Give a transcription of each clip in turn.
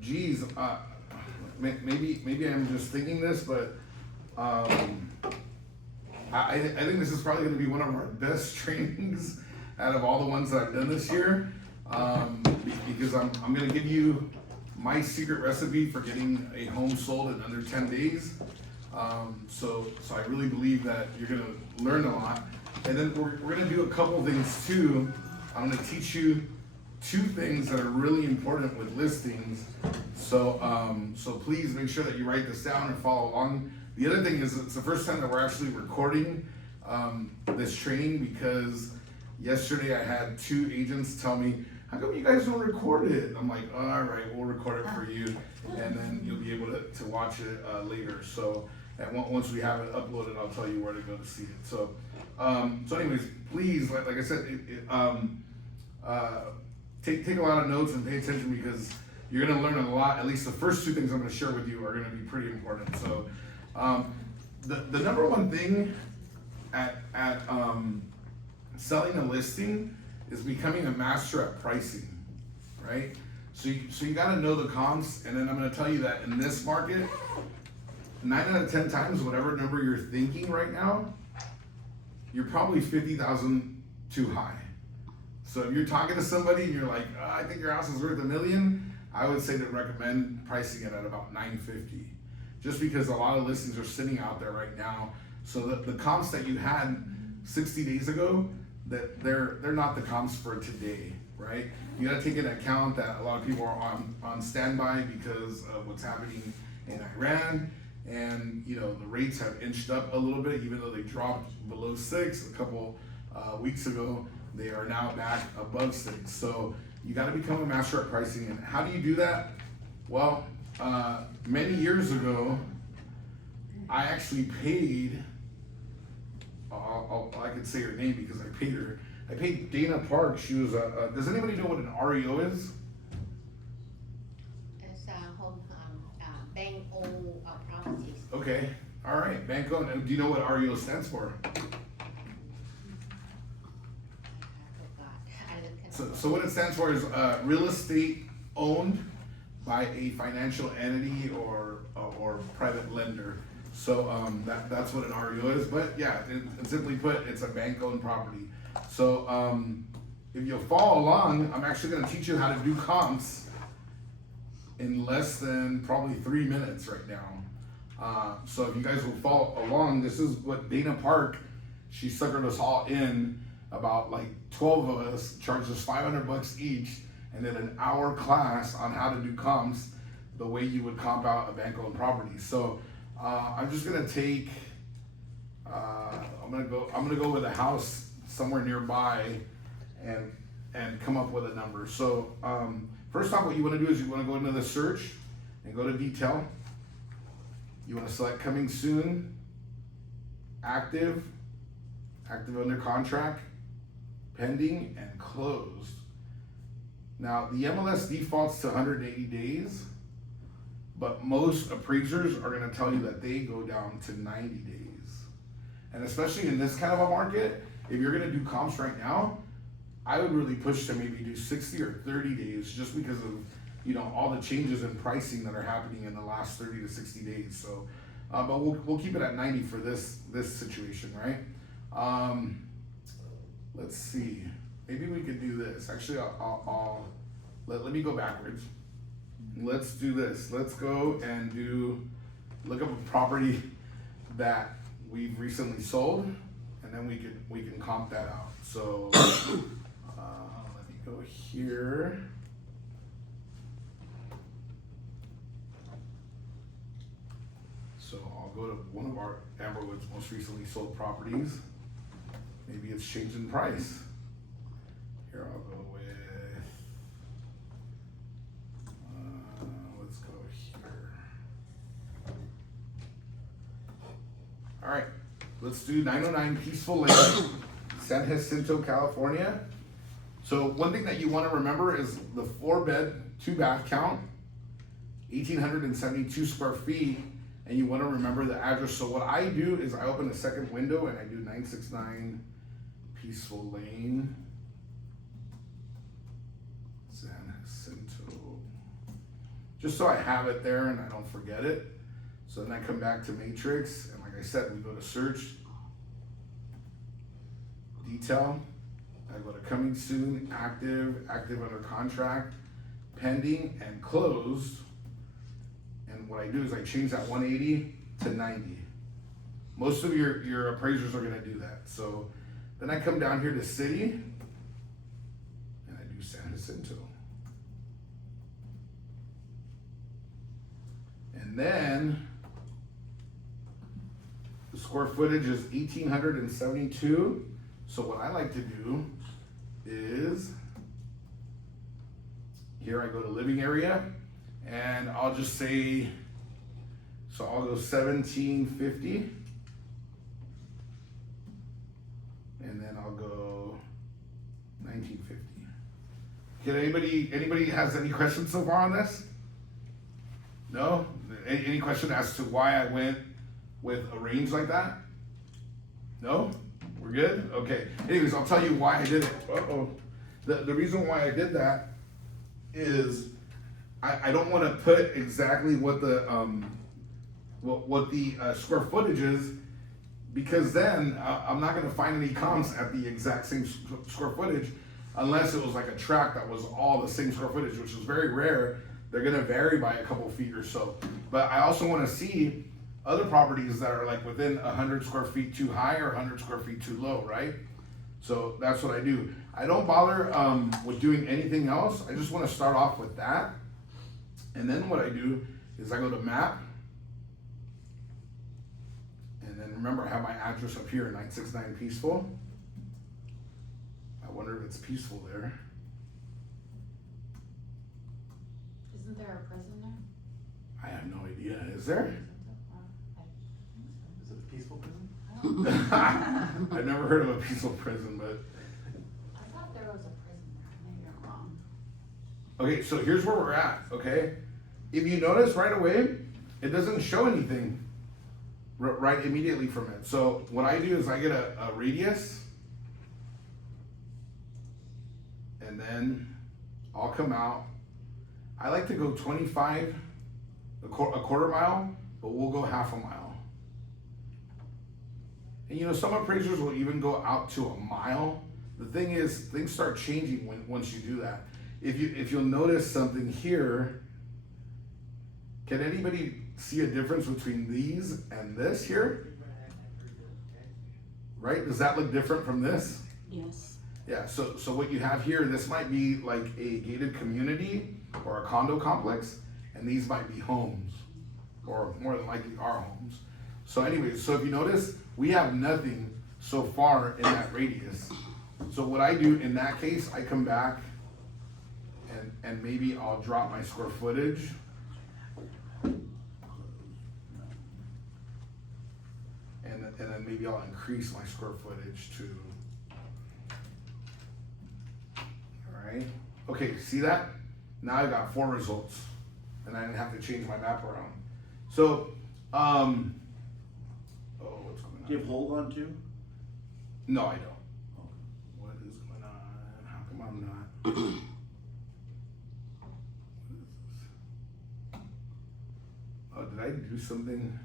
Geez, maybe I'm just thinking this, but um, I think this is probably going to be one of our best trainings out of all the ones that I've done this year, because I'm going to give you my secret recipe for getting a home sold in under 10 days. So I really believe that you're going to learn a lot. And then we're going to do a couple things too. I'm going to teach you two things that are really important with listings. So please make sure that you write this down and follow along. The other thing is it's the first time that we're actually recording this training, because yesterday I had two agents tell me, how come you guys don't record it? I'm like, oh, all right, we'll record it for you, and then you'll be able to watch it later. So, and once we have it uploaded, I'll tell you where to go to see it. So, anyways, please, like I said, take a lot of notes and pay attention, because you're gonna learn a lot. At least the first two things I'm gonna share with you are gonna be pretty important. So, the number one thing at selling a listing is becoming a master at pricing, right? So you gotta know the comps, and then I'm gonna tell you that in this market, 9 out of 10 times, whatever number you're thinking right now, you're probably 50,000 too high. So if you're talking to somebody and you're like, oh, I think your house is worth $1 million, I would say to recommend pricing it at about 950, just because a lot of listings are sitting out there right now. So the comps that you had 60 days ago, that they're not the comps for today, right? You gotta take into account that a lot of people are on standby because of what's happening in Iran, and the rates have inched up a little bit, even though they dropped below 6 a couple weeks ago. They are now back above 6. So you gotta become a master at pricing. And how do you do that? Well, many years ago, I actually paid, I could say her name because I paid her. I paid Dana Park. She was does anybody know what an REO is? It's home, bank-owned properties. Okay, all right, bank owned. And do you know what REO stands for? I forgot. So what it stands for is real estate owned by a financial entity or private lender. So that's what an REO is. But yeah, simply put, it's a bank-owned property. So if you'll follow along, I'm actually going to teach you how to do comps in less than probably 3 minutes right now. So if you guys will follow along, this is what Dana Park, she suckered us all in. About like 12 of us, charged us $500 each, and then an hour class on how to do comps the way you would comp out a bank-owned property. So I'm just gonna take, I'm gonna go with a house somewhere nearby and come up with a number. So first off, what you wanna do is you wanna go into the search and go to detail. You wanna select coming soon, active under contract, pending, and closed. Now the MLS defaults to 180 days, but most appraisers are gonna tell you that they go down to 90 days. And especially in this kind of a market, if you're gonna do comps right now, I would really push to maybe do 60 or 30 days, just because of all the changes in pricing that are happening in the last 30 to 60 days. So, but we'll keep it at 90 for this situation, right? Let's see. Maybe we could do this. Actually, let me go backwards. Let's do this. Let's go and look up a property that we've recently sold, and then we can comp that out. So let me go here. So I'll go to one of our Amberwood's most recently sold properties. Maybe it's changed in price. Here, I'll go with, let's go here. All right, let's do 909 Peaceful Lane, San Jacinto, California. So one thing that you want to remember is the 4-bed, 2-bath count, 1,872 square feet, and you want to remember the address. So what I do is I open a second window and I do 969 Peaceful Lane, San Jacinto. just so I have it there and I don't forget it. So then I come back to matrix, and like I said, we go to search, detail, I go to coming soon, active, active under contract, pending, and closed. And what I do is I change that 180 to 90. Most of your appraisers are gonna do that. So then I come down here to city, and I do San Jacinto. And then the square footage is 1,872. So what I like to do is, here I go to living area, and I'll just say, so I'll go 1,750. And then I'll go 1950. Can anybody has any questions so far on this? No? Any question as to why I went with a range like that? No? We're good? Okay. Anyways, I'll tell you why I did it. Uh-oh. The reason why I did that is I don't want to put exactly what the square footage is, because then I'm not going to find any comps at the exact same square footage unless it was like a tract that was all the same square footage, which is very rare. They're going to vary by a couple feet or so. But I also want to see other properties that are like within 100 square feet too high or 100 square feet too low, right? So that's what I do. I don't bother with doing anything else. I just want to start off with that. And then what I do is I go to map. And then remember, I have my address up here, 969 Peaceful. I wonder if it's peaceful there. Isn't there a prison there? I have no idea. Is there? Is it a peaceful prison? I've never heard of a peaceful prison, but. I thought there was a prison there, maybe I'm wrong. Okay, so here's where we're at, okay? If you notice right away, it doesn't show anything right immediately from it. So what I do is I get a radius, and then I'll come out. I like to go 25, a quarter mile, but we'll go half a mile. And you know, some appraisers will even go out to a mile. The thing is, things start changing once you do that. If you'll notice something here, can anybody see a difference between these and this here? Right? Does that look different from this? Yes. Yeah, so what you have here, this might be like a gated community or a condo complex, and these might be homes, or more than likely are homes. So anyways, so if you notice, we have nothing so far in that radius. So what I do in that case, I come back and maybe I'll drop my square footage. And then maybe I'll increase my square footage to, all right. Okay, see that? Now I got 4 results, and I didn't have to change my map around. So, oh, what's going on? Do you have hold on too? No, I don't. What is going on? How come I'm not? Oh, did I do something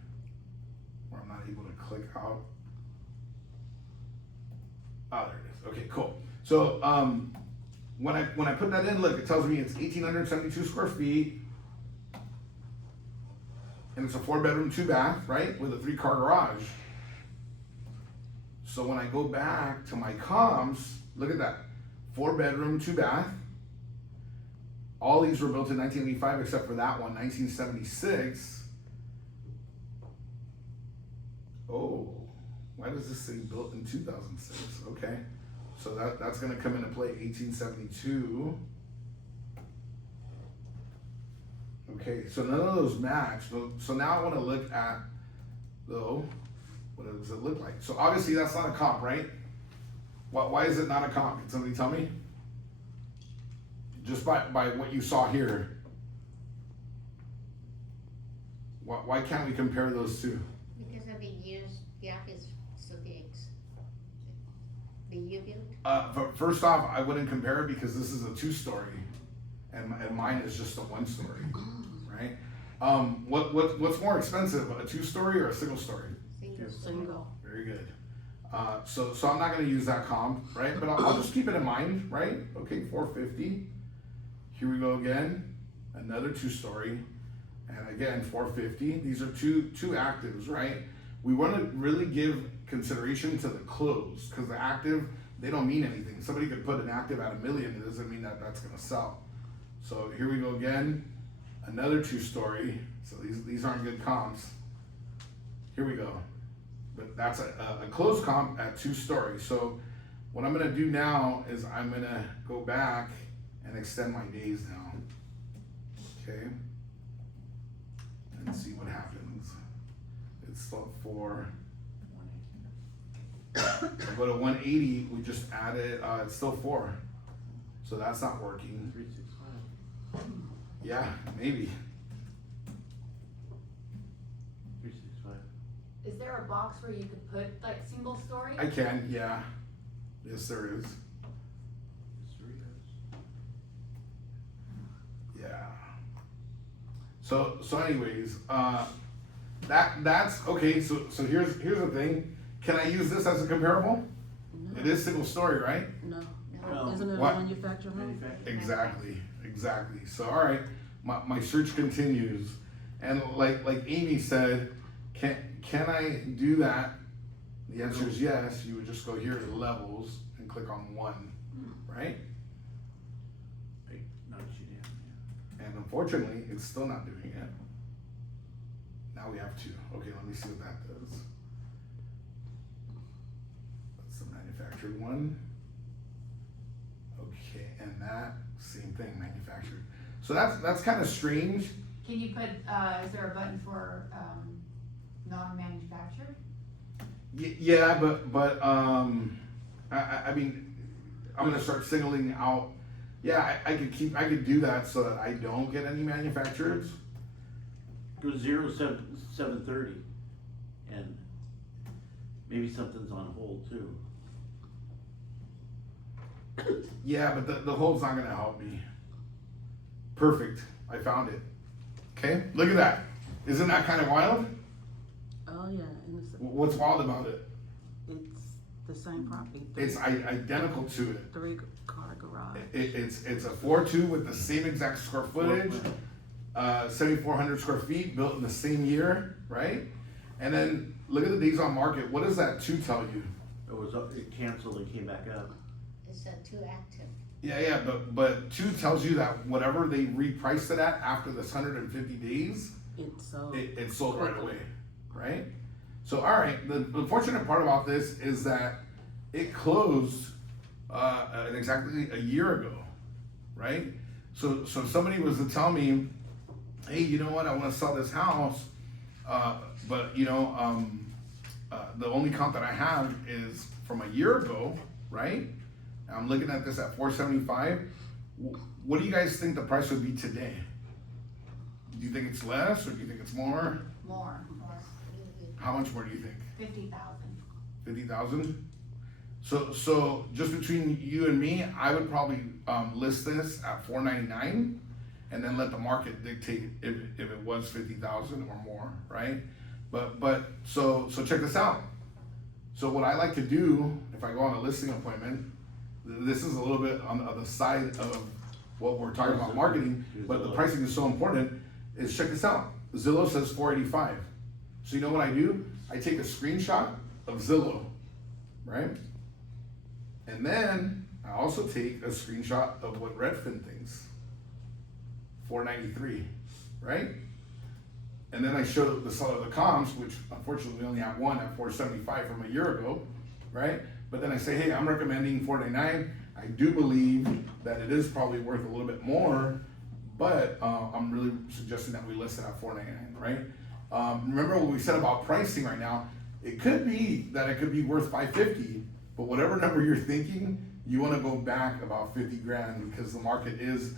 where I'm not able to click out? Oh, there it is. Okay, cool. So when I put that in, look, it tells me it's 1,872 square feet, and it's a 4-bedroom, 2-bath, right, with a 3-car garage. So when I go back to my comps, look at that, 4-bedroom, 2-bath. All these were built in 1985 except for that one, 1976. Oh, why does this say built in 2006? Okay, so that's gonna come into play, 1872. Okay, so none of those match. So now I wanna look at, though, what does it look like? So obviously that's not a comp, right? Why is it not a comp? Can somebody tell me? Just by what you saw here. Why can't we compare those two? Because of the years gap is so big. The year built. First off, I wouldn't compare it because this is a 2-story, and mine is just a 1-story, right? What's more expensive, a 2-story or a single story? Single. Very good. So I'm not gonna use that comp, right? But I'll just keep it in mind, right? Okay, 450. Here we go again, another 2-story, and again 450. These are two actives, right? We want to really give consideration to the close because the active, they don't mean anything. Somebody could put an active at $1 million, it doesn't mean that that's gonna sell. So here we go again, another 2-story. So these aren't good comps. Here we go. But that's a close comp at 2-story. So what I'm gonna do now is I'm gonna go back and extend my days now. Okay. And see what happens. It's still 4. I'll go to 180, we just added, it's still 4. So that's not working. 365. Yeah, maybe. 365. Is there a box where you could put like single story? I can, yeah. Yes, there is. Yeah. So anyways, that's okay. So here's the thing. Can I use this as a comparable? No, It is single story, right? no. No. Isn't it a What? manufactured home? Exactly. So all right, my search continues, and like Amy said, can I do that? The answer is yes. You would just go here to levels and click on 1, right? Hey, nudge you down, And unfortunately, it's still not doing it. Now we have 2. Okay, let me see what that does. That's the manufactured one. Okay, and that, same thing, manufactured. So that's kind of strange. Can you put, is there a button for, non-manufactured? Yeah, but I mean, I'm gonna start singling out. Yeah, I could do that so that I don't get any manufacturers. yeah. Go 07-730, and maybe something's on hold too. Yeah, but the hold's not gonna help me. Perfect, I found it. Okay, look at that. Isn't that kind of wild? Oh, yeah, and What's wild about it? it's the same property. It's identical to it. 3-car garage. It's a 4.2 with the same exact square footage, 7,400 square feet, built in the same year, right? And then look at the days on market. What does that 2 tell you? It canceled and came back up. It's a 2 active. Yeah, but 2 tells you that whatever they repriced it at after this 150 days, It's so. it sold right away, right? So all right, the unfortunate part about this is that it closed exactly a year ago, right? So if somebody was to tell me, hey, you know what, I want to sell this house, but you know, the only comp that I have is from a year ago, right? I'm looking at this at 475. What do you guys think the price would be today? Do you think it's less or do you think it's more? More, How much more do you think? 50,000. 50,000? So just between you and me, I would probably list this at 499 and then let the market dictate if it was 50,000 or more, right? But so check this out. So what I like to do if I go on a listing appointment, this is a little bit on the side of what we're talking about marketing, but the pricing is so important, is check this out. Zillow says 485. So you know what I do? I take a screenshot of Zillow, right? And then I also take a screenshot of what Redfin thinks. 493, right? And then I show the seller the comps, which unfortunately we only have one at 475 from a year ago, right? But then I say, hey, I'm recommending 499. I do believe that it is probably worth a little bit more, but I'm really suggesting that we list it at 499, right? Remember what we said about pricing right now. It could be that it could be worth 550, but whatever number you're thinking, you want to go back about 50 grand because the market is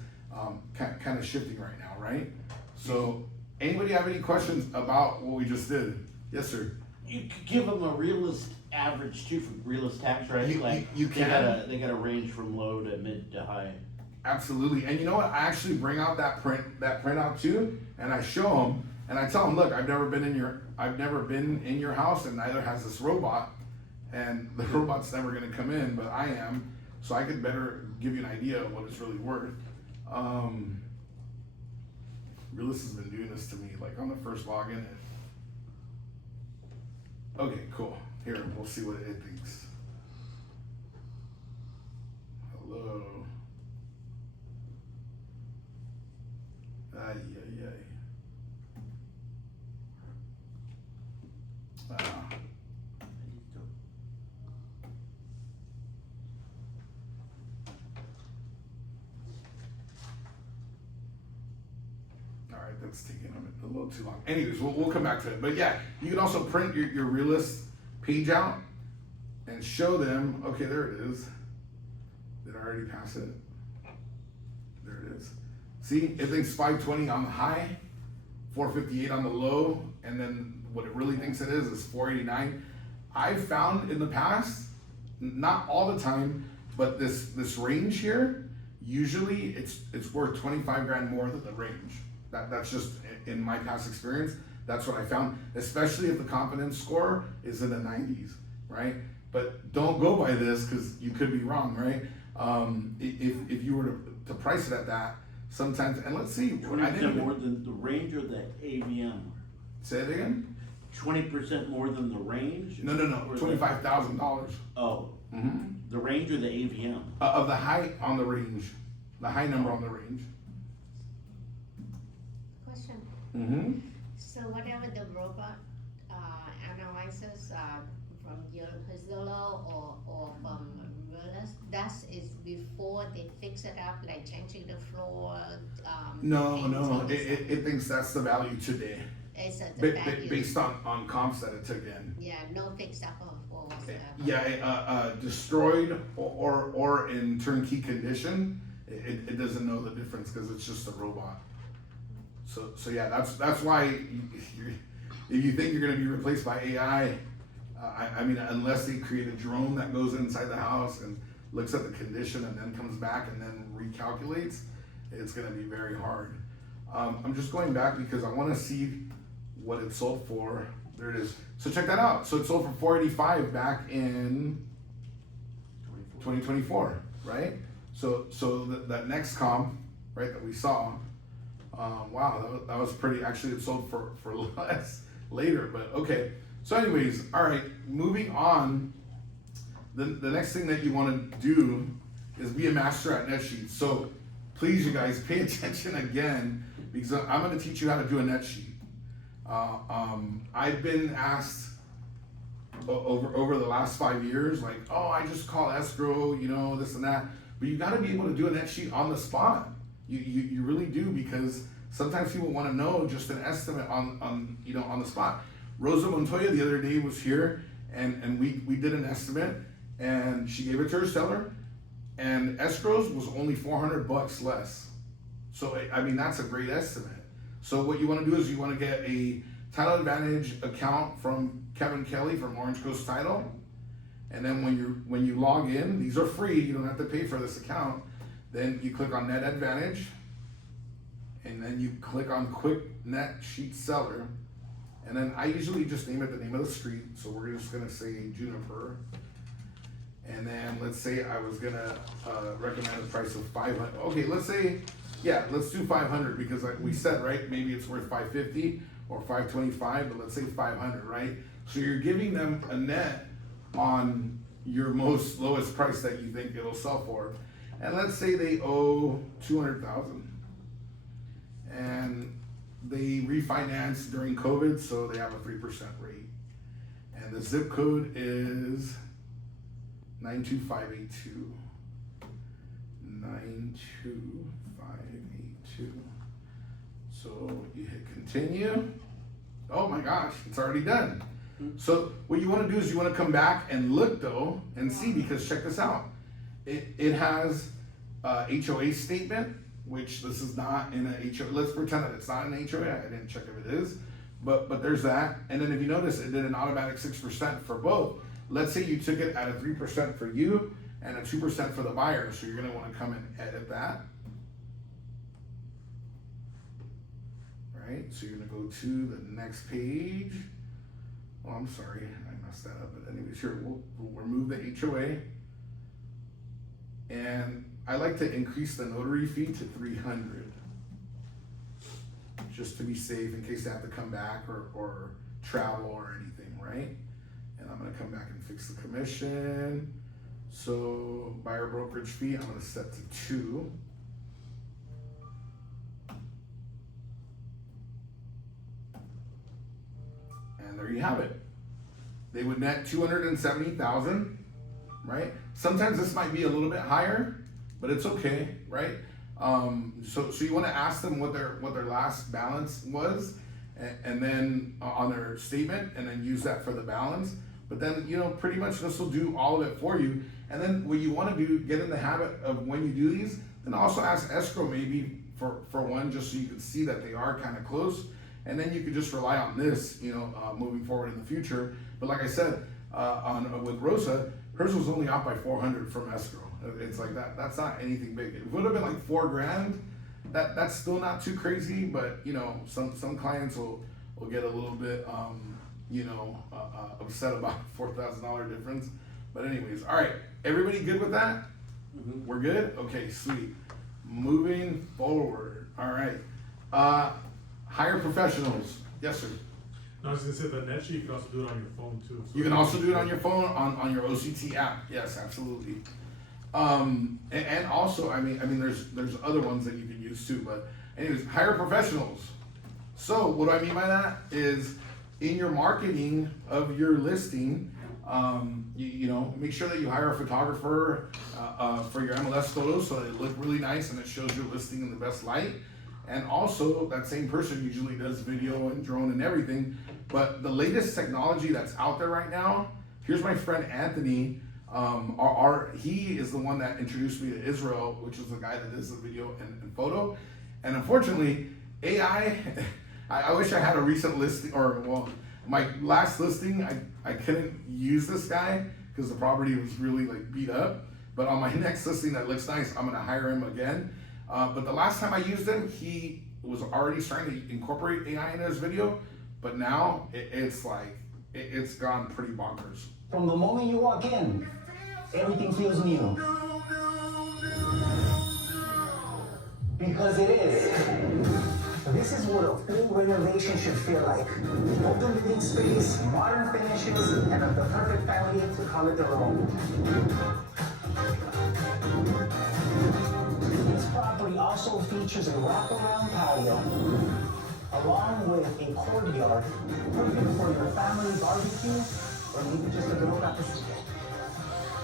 kind of shifting right now, right? So anybody have any questions about what we just did? Yes, sir. You could give them a realist average too for realist tax, right? You Like can. They got a range from low to mid to high. Absolutely. And you know what? I actually bring out that printout too, and I show them, and I tell them, look, I've never been in your house, and neither has this robot, and the robot's never going to come in, but I am, so I could better give you an idea of what it's really worth. Realist has been doing this to me, like on the first login. Okay, cool. Here, we'll see what it thinks. Hello. Ay, ay, ay. Alright, that's taking a little too long. Anyways, we'll come back to it. But yeah, you can also print your realist page out and show them, okay, there it is. Did I already pass it? There it is. See, it thinks 520 on the high, 458 on the low, and then what it really thinks it is 489. I've found in the past, not all the time, but this range here, usually it's worth 25 grand more than the range. That's just in my past experience. That's what I found, especially if the confidence score is in the 90s, right? But don't go by this because you could be wrong, right? If you were to price it at that, sometimes, and let's see, 20% more than the range or the AVM? Say it again? 20% more than the range? No, Or the- $25,000. Oh, Mm-hmm. the range or the AVM? Of the high on the range, the high number on the range. Question. Mm-hmm. So whatever the robot analyzes from your Zillow or from Realist, that is before they fix it up, like changing the floor. No, painting. it thinks that's the value today, It's the value. based on comps that it took in. Yeah, no fix up or whatsoever. Yeah, destroyed or in turnkey condition, it doesn't know the difference because it's just a robot. So yeah, that's why if you think you're gonna be replaced by AI, I mean, unless they create a drone that goes inside the house and looks at the condition and then comes back and then recalculates, it's gonna be very hard. I'm just going back because I wanna see what it sold for. There it is. So check that out. So it sold for 485 back in 2024, right? So that next comp, right, that we saw, wow, that was pretty. Actually, it sold for less later, but okay. So anyways, all right, moving on. The next thing that you want to do is be a master at net sheets. So please, you guys, pay attention again because I'm going to teach you how to do a net sheet. I've been asked over the last 5 years, like, oh, I just call escrow, you know, this and that. But you got to be able to do a net sheet on the spot. You really do, because sometimes people want to know just an estimate on the spot. Rosa Montoya the other day was here, and we did an estimate, and she gave it to her seller, and escrows was only $400 less. So I mean, that's a great estimate. So what you want to do is you want to get a Title Advantage account from Kevin Kelly from Orange Coast Title, and then when you log in, these are free. You don't have to pay for this account. Then you click on Net Advantage, and then you click on Quick Net Sheet Seller, and then I usually just name it the name of the street. So we're just gonna say Juniper, and then let's say I was gonna recommend a price of 500. Okay, let's say, yeah, let's do 500 because like we said, right, maybe it's worth 550 or 525, but let's say 500, right? So you're giving them a net on your most lowest price that you think it'll sell for. And let's say they owe 200,000 and they refinanced during COVID, so they have a 3% rate. And the zip code is 92582. 92582. So you hit continue. Oh my gosh, it's already done. So what you want to do is you want to come back and look though and see, because check this out. It has a HOA statement, which this is not in a HOA. Let's pretend that it's not an HOA. I didn't check if it is, but there's that. And then if you notice, it did an automatic 6% for both. Let's say you took it at a 3% for you, and a 2% for the buyer. So you're gonna wanna come and edit that. Right, so you're gonna go to the next page. Oh, I'm sorry, I messed that up, but anyways, here, we'll remove the HOA. And I like to increase the notary fee to 300. Just to be safe in case they have to come back or travel or anything, right? And I'm gonna come back and fix the commission. So buyer brokerage fee, I'm gonna set to 2. And there you have it. They would net 270,000, right? Sometimes this might be a little bit higher, but it's okay, right? So you want to ask them what their last balance was, and then on their statement, and then use that for the balance. But then, you know, pretty much this will do all of it for you. And then what you want to do, get in the habit of when you do these, then also ask escrow maybe for one, just so you can see that they are kind of close. And then you could just rely on this, you know, moving forward in the future. But like I said, with Rosa, hers was only out by 400 from escrow. It's like that's not anything big. It would have been like $4,000. That's still not too crazy, but you know, some clients will get a little bit, you know, upset about $4,000 difference. But anyways, all right, everybody good with that? Mhm. We're good? Okay, sweet. Moving forward. All right. Hire professionals. Yes, sir. No, I was gonna say the NetSheet, you can also do it on your phone too. So You can also do it on your phone, on your OCT app. Yes, absolutely. And also, I mean, there's other ones that you can use too. But anyways, hire professionals. So what do I mean by that is in your marketing of your listing, you know, make sure that you hire a photographer for your MLS photos so that it look really nice and it shows your listing in the best light. And also, that same person usually does video and drone and everything. But the latest technology that's out there right now, here's my friend Anthony. He is the one that introduced me to Israel, which is the guy that does the video and photo. And unfortunately, AI, I wish I had a recent listing, or well, my last listing, I couldn't use this guy because the property was really like beat up. But on my next listing that looks nice, I'm gonna hire him again. But the last time I used him, he was already starting to incorporate AI into his video, but now it's like, it's gone pretty bonkers. From the moment you walk in, everything feels new. Because it is. This is what a full renovation should feel like. Open living space, modern finishes, and the perfect family to call it their own. This property also features a wraparound patio, along with a courtyard, perfect for your family barbecue, or maybe just a little cafecito.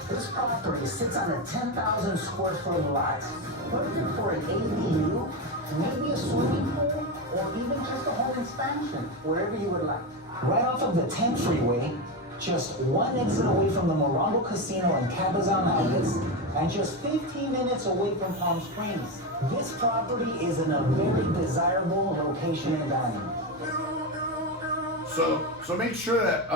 This property sits on a 10,000 square foot lot, perfect for an ADU, maybe a swimming pool, or even just a home expansion, wherever you would like. Right off of the 10 freeway, just one exit away from the Morongo Casino and Cabazon outlets, and just 15 minutes away from Palm Springs. This property is in a very desirable location in Diamond. So make sure that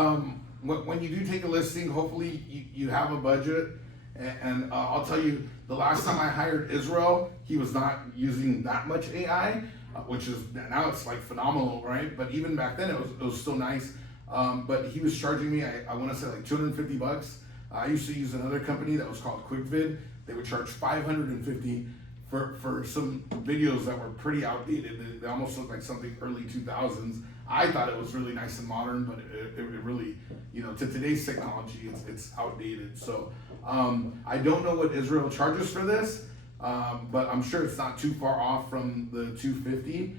when you do take a listing, hopefully you have a budget. And I'll tell you, the last time I hired Israel, he was not using that much AI, which is now it's like phenomenal, right? But even back then, it was still nice. But he was charging me, I want to say like $250. I used to use another company that was called QuickVid. They would charge $550 for some videos that were pretty outdated. They almost looked like something early 2000s. I thought it was really nice and modern, but it really, you know, to today's technology, it's outdated. So I don't know what Israel charges for this, but I'm sure it's not too far off from the $250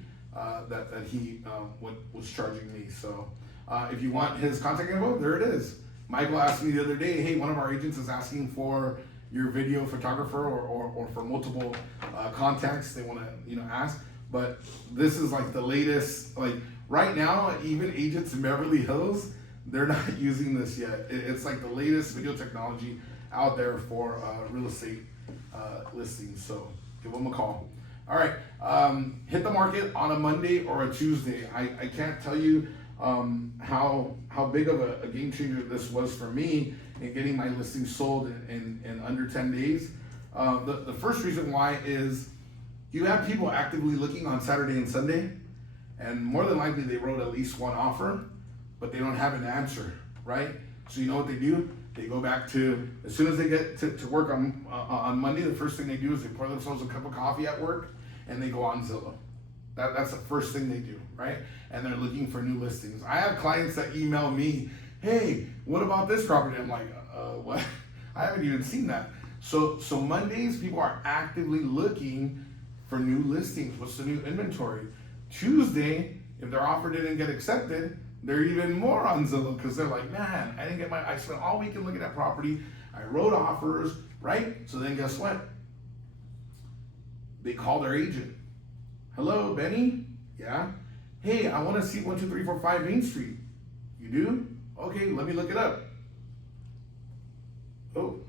that he was charging me. So if you want his contact info, there it is. Michael asked me the other day, hey, one of our agents is asking for your video photographer or for multiple contacts they want to, you know, ask. But this is like the latest, like right now, even agents in Beverly Hills, they're not using this yet. It's like the latest video technology out there for real estate listings. So give them a call. All right, hit the market on a Monday or a Tuesday. I can't tell you how big of a game changer this was for me in getting my listing sold in under 10 days. The first reason why is you have people actively looking on Saturday and Sunday, and more than likely they wrote at least one offer, but they don't have an answer, right? So you know what they do? They go back to, as soon as they get to work on Monday, the first thing they do is they pour themselves a cup of coffee at work and they go on Zillow. That's the first thing they do, right? And they're looking for new listings. I have clients that email me, hey, what about this property? I'm like, what? I haven't even seen that. So Mondays, people are actively looking for new listings. What's the new inventory? Tuesday, if their offer didn't get accepted, they're even more on Zillow because they're like, man, I spent all weekend looking at property. I wrote offers, right? So then guess what? They call their agent. Hello, Benny? Yeah? Hey, I want to see 12345 Main Street. You do? Okay, let me look it up. Oh.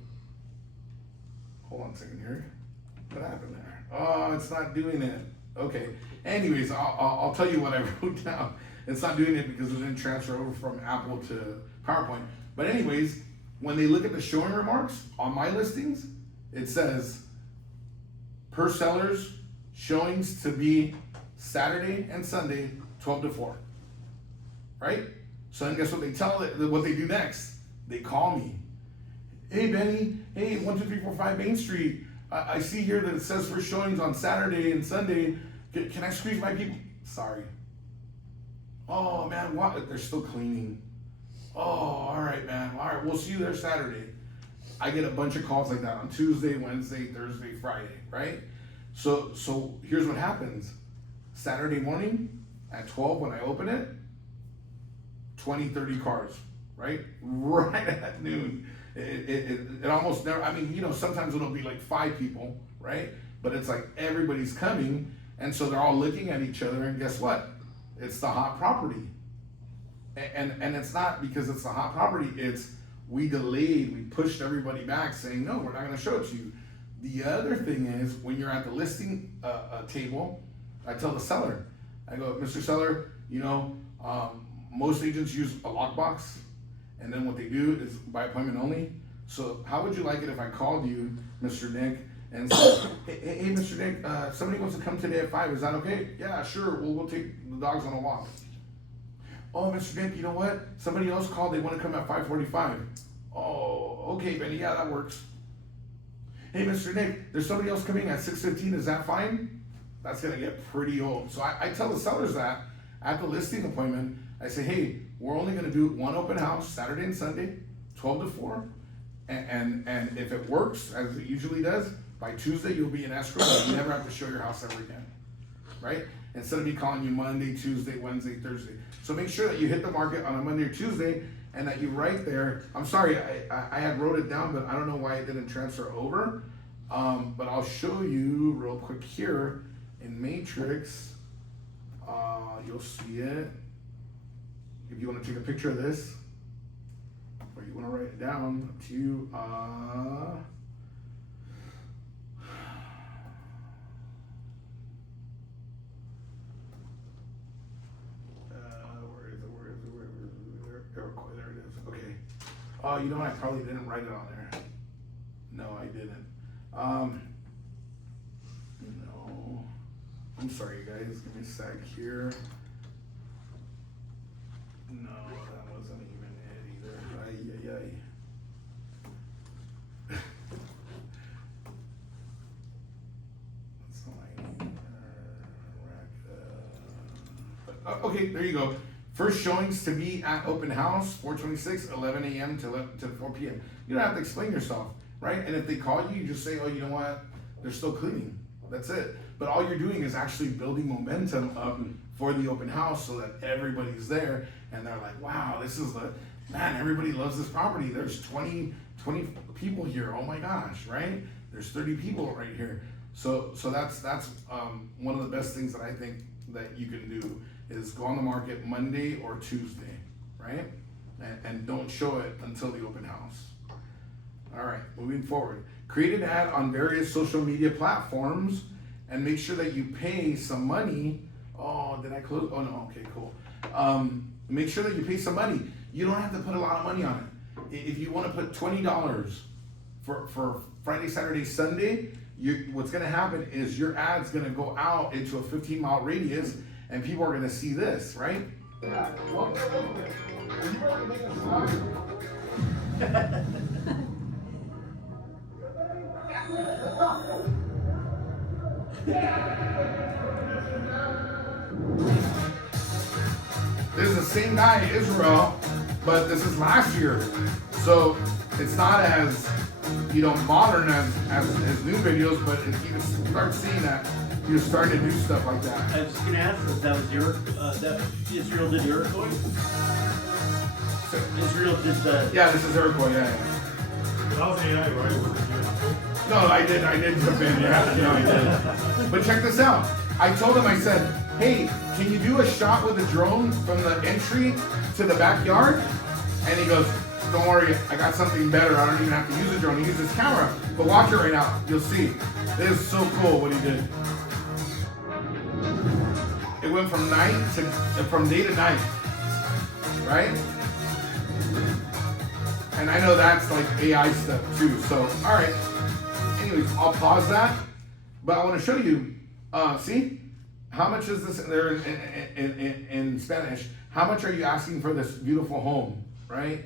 Hold on a second here. What happened there? Oh, it's not doing it. Okay. Anyways, I'll tell you what I wrote down. It's not doing it because it didn't transfer over from Apple to PowerPoint. But anyways, when they look at the showing remarks on my listings, it says, per sellers, showings to be Saturday and Sunday, 12 to 4. Right? So then guess what what they do next? They call me. Hey, Benny. Hey, 12345 Main Street. I see here that it says for showings on Saturday and Sunday. Can I squeeze my people? Sorry. Oh, man, what? They're still cleaning. Oh, all right, man. All right, we'll see you there Saturday. I get a bunch of calls like that on Tuesday, Wednesday, Thursday, Friday, right? So here's what happens. Saturday morning at 12 when I open it, 20, 30 cars, right? Right at noon. It almost never, I mean, you know, sometimes it'll be like 5 people, right? But it's like everybody's coming, and so they're all looking at each other, and guess what? It's the hot property. And it's not because it's the hot property, it's we delayed, we pushed everybody back saying, no, we're not gonna show it to you. The other thing is, when you're at the listing table, I tell the seller, I go, Mr. Seller, you know, most agents use a lockbox, and then what they do is by appointment only. So how would you like it if I called you, Mr. Nick, and said, hey, Mr. Nick, somebody wants to come today at 5, is that okay? Yeah, sure, we'll take the dogs on a walk. Oh, Mr. Nick, you know what? Somebody else called, they want to come at 5:45. Oh, okay, Benny, yeah, that works. Hey, Mr. Nick, there's somebody else coming at 6:15, is that fine? That's gonna get pretty old. So I tell the sellers that at the listing appointment, I say, hey, we're only gonna do one open house, Saturday and Sunday, 12 to 4. And if it works, as it usually does, by Tuesday, you'll be in escrow, and you never have to show your house ever again, right? Instead of me calling you Monday, Tuesday, Wednesday, Thursday. So make sure that you hit the market on a Monday or Tuesday, and that you write there. I'm sorry, I had wrote it down, but I don't know why it didn't transfer over. But I'll show you real quick here in Matrix. You'll see it. If you want to take a picture of this, or you want to write it down, up to you. There it is. Okay. Oh, you know what? I probably didn't write it on there. No, I didn't. No. I'm sorry, you guys. Give me a sec here. No, that wasn't even it either. Ay, ay, ay. Okay, there you go. First showings to be at open house, 426, 11 a.m. to 4 p.m. You don't have to explain yourself, right? And if they call you, you just say, oh, you know what? They're still cleaning. That's it. But all you're doing is actually building momentum up for the open house so that everybody's there and they're like, wow, this is man, everybody loves this property. There's 20 people here. Oh my gosh, right? There's 30 people right here. So that's one of the best things that I think that you can do is go on the market Monday or Tuesday, right? And don't show it until the open house. All right, moving forward. Create an ad on various social media platforms and make sure that you pay some money. Oh, did I close? Oh no, okay, cool. Make sure that you pay some money. You don't have to put a lot of money on If you wanna put $20 for Friday, Saturday, Sunday, what's gonna happen is your ad's gonna go out into a 15-mile radius and people are gonna see this, right? This is the same guy, Israel, but this is last year. So it's not as, modern as his new videos, but if you can start seeing that, you're starting to do stuff like that. I was just gonna ask if that was that Israel did Iroquois? Israel did the, Yeah, this is Iroquois, yeah. But that was AI, right? It wasn't you. No, I did jump in, yeah, I did. But check this out. I told him, I said, hey, can you do a shot with a drone from the entry to the backyard? And he goes, don't worry, I got something better. I don't even have to use a drone. He uses his camera. But watch it right now. You'll see. It is so cool what he did. It went from day to night, right? And I know that's like AI stuff too. So, all right. Anyways, I'll pause that. But I want to show you. See, how much is this there in Spanish? How much are you asking for this beautiful home, right?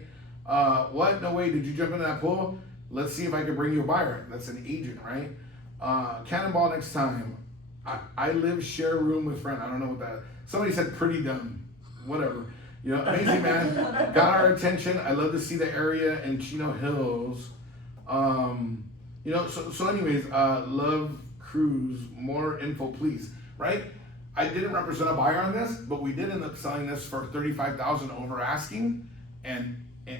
What? No way. Did you jump into that pool? Let's see if I can bring you a buyer. That's an agent, right? Cannonball next time. I live, share a room with friend. I don't know what that. Somebody said pretty dumb. Whatever. Amazing man. Got our attention. I love to see the area in Chino Hills. So anyways, love cruise. More info, please. Right? I didn't represent a buyer on this, but we did end up selling this for $35,000 over asking, and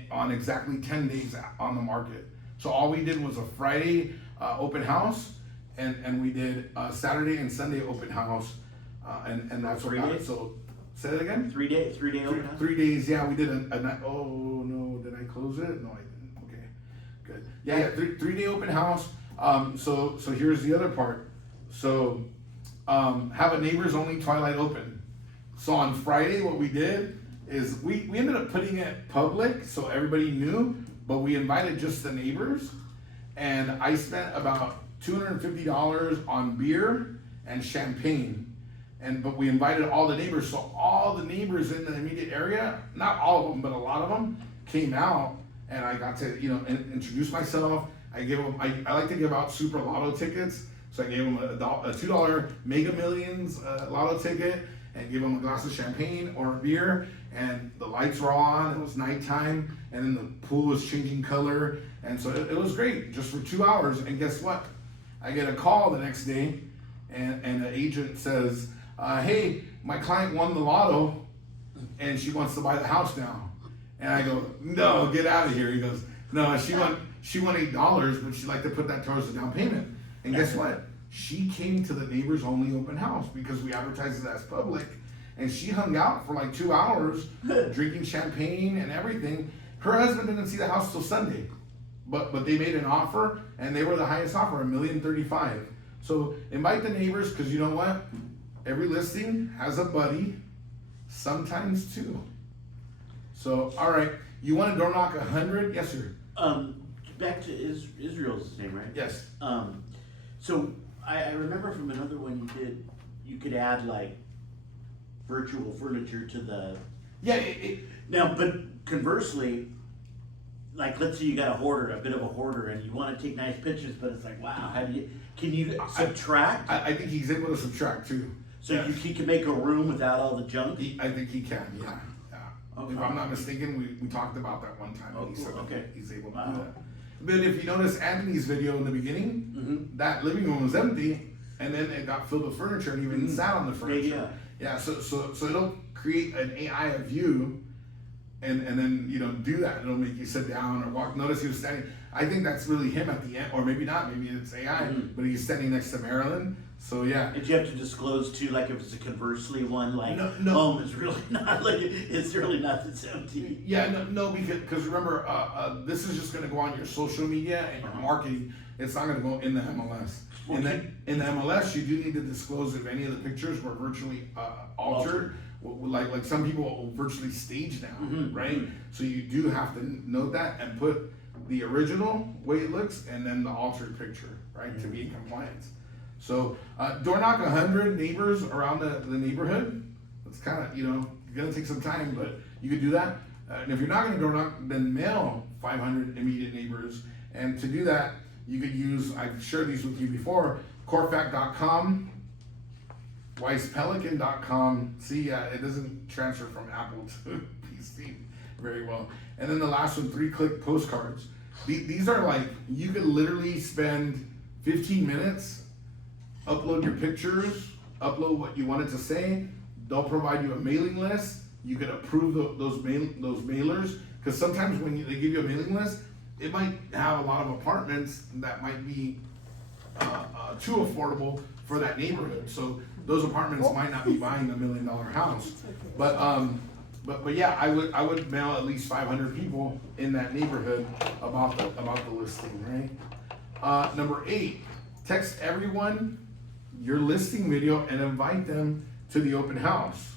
on exactly 10 days on the market. So all we did was a Friday open house, and we did Saturday and Sunday open house, and that's what 3 got it. days? So say that again. 3 day open house? 3 days. Yeah, we did a night. Oh no, did I close it? No, I didn't. Okay, good. Yeah, 3-day open house. So here's the other part. So have a neighbors only twilight open. So on Friday, what we did is we ended up putting it public so everybody knew, but we invited just the neighbors, and I spent about $250 on beer and champagne. But we invited all the neighbors, so all the neighbors in the immediate area, not all of them, but a lot of them, came out, and I got to, introduce myself. I gave them, I like to give out Super Lotto tickets, so I gave them a $2 Mega Millions Lotto ticket, and gave them a glass of champagne or a beer, and the lights were on, it was nighttime, and then the pool was changing color, and so it was great, just for 2 hours, and guess what? I get a call the next day, and the agent says, hey, my client won the lotto and she wants to buy the house now. And I go, no, get out of here. He goes, no, she won $8, but she'd like to put that towards the down payment. And guess what? She came to the neighbors only open house because we advertised it as public, and she hung out for like 2 hours drinking champagne and everything. Her husband didn't see the house till Sunday, but they made an offer, and they were the highest offer, $1,035,000. So invite the neighbors, because you know what? Every listing has a buddy, sometimes two. So, all right, you want to door knock 100? Yes, sir. Back to Israel's name, right? Yes. So I remember from another one you did, you could add like virtual furniture to the. Yeah. Now, but conversely, like let's say you got a bit of a hoarder, and you want to take nice pictures, but it's like, wow, can you subtract? I think he's able to subtract too. So he can make a room without all the junk? I think he can, yeah. Okay. If I'm not mistaken, we talked about that one time. Oh, He said okay. he's able to Wow. do that. But if you notice Anthony's video in the beginning, Mm-hmm. that living room was empty, and then it got filled with furniture and even sat on the furniture. Yeah. So it'll create an AI of you, and then do that. It'll make you sit down or walk. Notice he was standing. I think that's really him at the end, or maybe not. Maybe it's AI, but he's standing next to Marilyn. So yeah. Did you have to disclose too, like if it's a conversely one, like No. home is really not like it's really not, it's empty. Yeah, no, because remember, this is just gonna go on your social media and your marketing. It's not gonna go in the MLS. In the MLS, you do need to disclose if any of the pictures were virtually altered. Like some people will virtually stage now, Mhm, right? mhm. So you do have to note that and put the original way it looks and then the altered picture, right, to be in compliance. So door knock 100 neighbors around the neighborhood. It's kind of, gonna take some time, but you could do that. And if you're not gonna door knock, then mail 500 immediate neighbors. And to do that, you could use, I've shared these with you before, Corfac.com, WisePelican.com. See, it doesn't transfer from Apple to PC very well. And then the last one, 3-click postcards. These are like, you could literally spend 15 minutes, upload your pictures, upload what you wanted to say. They'll provide you a mailing list. You can approve those mailers, because sometimes when they give you a mailing list, it might have a lot of apartments that might be too affordable for that neighborhood. So those apartments might not be buying $1 million house. But yeah, I would mail at least 500 people in that neighborhood about the listing, right? Number 8, text everyone your listing video and invite them to the open house.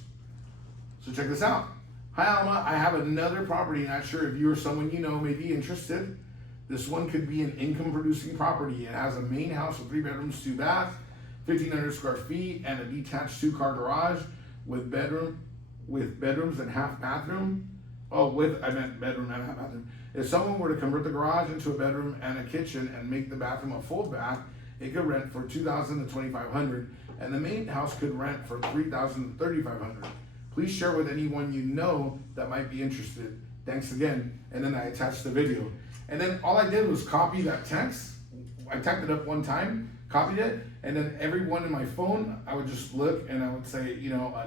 So check this out. Hi Alma, I have another property. Not sure if you or someone you know may be interested. This one could be an income producing property. It has a main house with 3 bedrooms, 2 baths, 1,500 square feet, and a detached 2-car garage with bedrooms and half bathroom. I meant bedroom and half bathroom. If someone were to convert the garage into a bedroom and a kitchen and make the bathroom a full bath, it could rent for $2,000 to $2,500, and the main house could rent for $3,000 to $3,500. Please share with anyone you know that might be interested. Thanks again. And then I attached the video. And then all I did was copy that text. I typed it up one time, copied it, and then everyone in my phone, I would just look and I would say,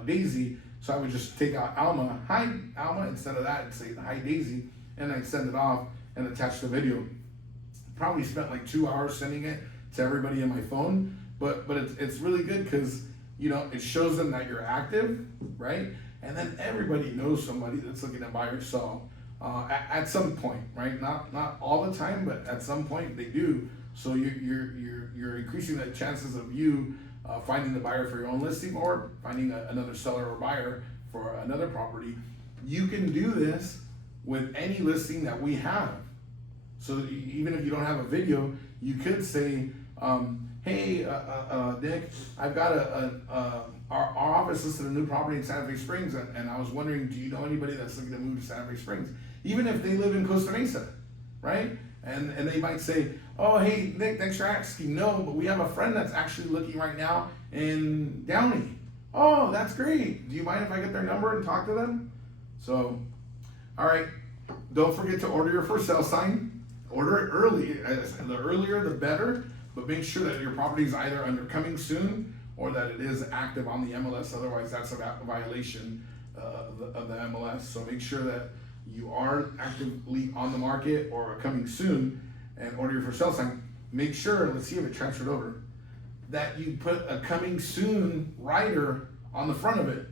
Daisy. So I would just take out Alma, hi Alma, instead of that, and say hi Daisy, and I'd send it off and attach the video. Probably spent like 2 hours sending it to everybody in my phone, but it's really good because it shows them that you're active, right? And then everybody knows somebody that's looking to buy or sell at some point, right? Not all the time, but at some point they do. So you're increasing the chances of you finding the buyer for your own listing or finding another seller or buyer for another property. You can do this with any listing that we have. So even if you don't have a video, you could say, hey, Nick, I've got our office listed a new property in Santa Fe Springs, and I was wondering, do you know anybody that's looking to move to Santa Fe Springs? Even if they live in Costa Mesa, right? And they might say, oh, hey, Nick, thanks for asking. No, but we have a friend that's actually looking right now in Downey. Oh, that's great. Do you mind if I get their number and talk to them? So, all right, don't forget to order your for sale sign. Order it early. The earlier, the better. But make sure that your property is either under coming soon or that it is active on the MLS. Otherwise, that's a violation of the MLS. So make sure that you are actively on the market or coming soon and order your for sale sign. Make sure, let's see if it transferred over, that you put a coming soon rider on the front of it.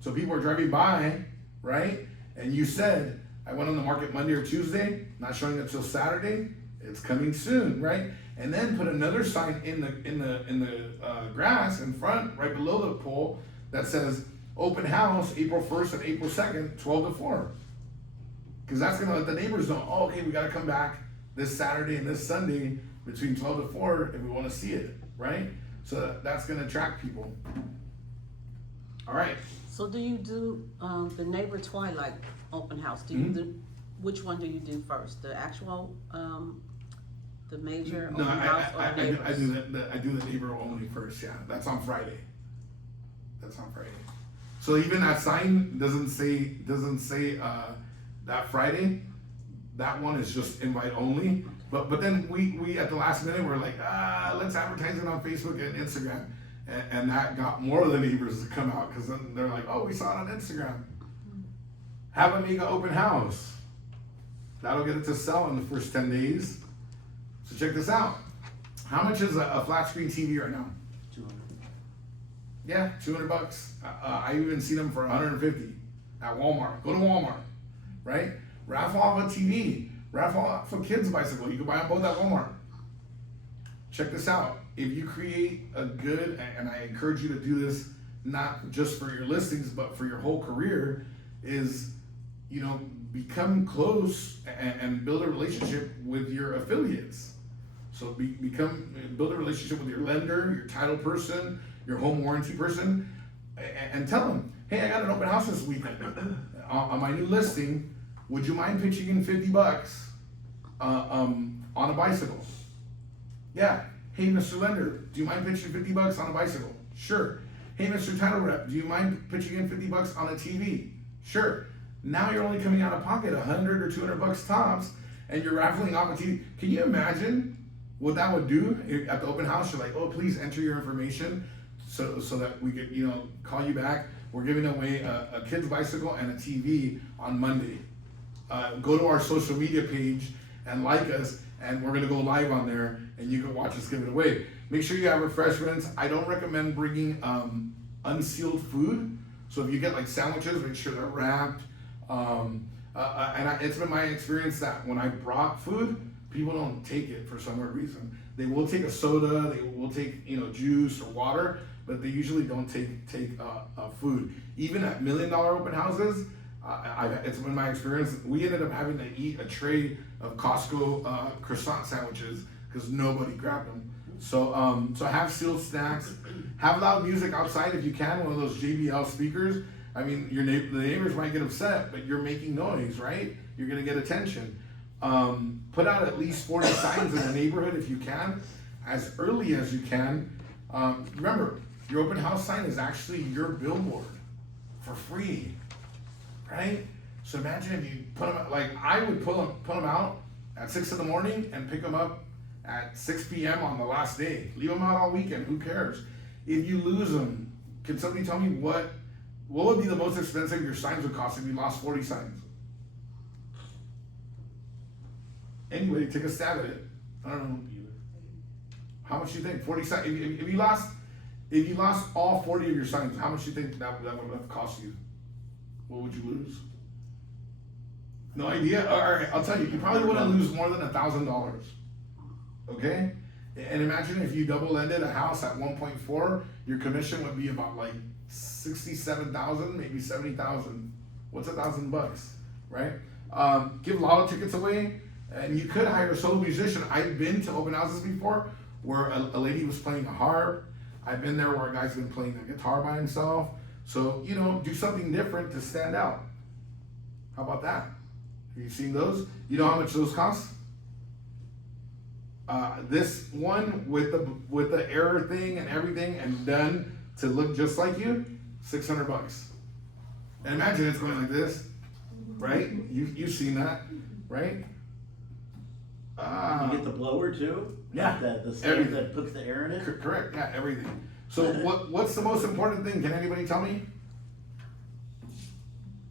So people are driving by, right? And you said, I went on the market Monday or Tuesday, not showing up till Saturday. It's coming soon, right? And then put another sign in the grass in front, right below the pole, that says open house April 1st and April 2nd, 12 to 4. Because that's gonna let the neighbors know, oh, okay, we gotta come back this Saturday and this Sunday between 12 to 4 if we wanna see it, right? So that's gonna attract people. All right. So do you do the neighbor twilight open house? Do you do, which one do you do first? The actual, the major No, open house or the neighbors? I do the neighbor only first. Yeah, that's on Friday. So even that sign doesn't say that Friday. That one is just invite only. But then we at the last minute we're like, let's advertise it on Facebook and Instagram, and that got more of the neighbors to come out because then they're like, oh, we saw it on Instagram. Have a mega open house. That'll get it to sell in the first 10 days. So check this out. How much is a flat screen TV right now? 200. Yeah, $200. I even see them for 150 at Walmart. Go to Walmart, right? Raffle off a TV. Raffle off a kid's bicycle. You can buy them both at Walmart. Check this out. if you create a good, and I encourage you to do this not just for your listings, but for your whole career, is, you know, become close and build a relationship with your affiliates. So build a relationship with your lender, your title person, your home warranty person, and tell them, hey, I got an open house this weekend. On my new listing, would you mind pitching in $50 on a bicycle? Yeah. Hey, Mr. Lender, do you mind pitching $50 on a bicycle? Sure. Hey, Mr. Title Rep, do you mind pitching in $50 on a TV? Sure. Now you're only coming out of pocket $100 or $200 tops, and you're raffling off a TV. Can you imagine what that would do at the open house? You're like, oh, please enter your information so that we could, you know, call you back. We're giving away a kid's bicycle and a TV on Monday. Go to our social media page and like us, and we're gonna go live on there, and you can watch us give it away. Make sure you have refreshments. I don't recommend bringing unsealed food. So if you get like sandwiches, make sure they're wrapped. It's been my experience that when I brought food, people don't take it for some weird reason. They will take a soda, they will take, you know, juice or water, but they usually don't take food. Even at $1 million open houses, it's been my experience. We ended up having to eat a tray of Costco croissant sandwiches because nobody grabbed them. So have sealed snacks. Have loud music outside if you can. One of those JBL speakers. I mean, the neighbors might get upset, but you're making noise, right? You're gonna get attention. Put out at least 40 signs in the neighborhood if you can, as early as you can. Remember, your open house sign is actually your billboard for free, right? So imagine if you put them, like I would put them out at 6 in the morning and pick them up at 6 p.m. on the last day. Leave them out all weekend, who cares? If you lose them, can somebody tell me what would be the most expensive your signs would cost if you lost 40 signs? Anybody take a stab at it? I don't know. How much do you think? 40 signs. If you lost all 40 of your signs, how much do you think that would have cost you? What would you lose? No idea? All right, I'll tell you. You probably wouldn't lose more than $1,000. Okay? And imagine if you double-ended a house at 1.4, your commission would be about like 67,000, maybe 70,000. What's $1,000, right? Give lotto tickets away, and you could hire a solo musician. I've been to open houses before where a lady was playing a harp. I've been there where a guy's been playing a guitar by himself. So, you know, do something different to stand out. How about that? Have you seen those? You know how much those cost? This one with the error thing and everything and done to look just like you, $600. And imagine it's going like this, right? You've seen that, right? You get the blower too? Yeah. The stand Everything. that puts the air in it? Correct, yeah, everything. So what's the most important thing? Can anybody tell me?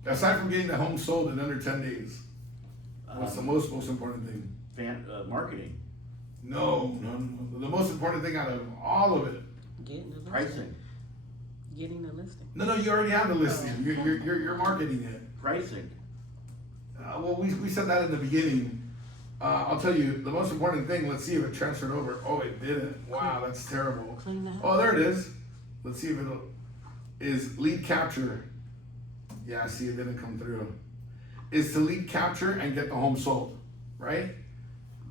Aside from getting the home sold in under 10 days, what's the most important thing? Marketing, No. The most important thing out of all of it. Getting the listing. pricing, Getting the listing. No, you already have the listing. You're marketing it. pricing. Well, we said that in the beginning. I'll tell you, the most important thing, let's see if it transferred over. Oh, it didn't. Wow, that's terrible. Clean the house. Oh, there it is. Let's see if is lead capture. Yeah, see, it didn't come through. Is to lead capture and get the home sold, right?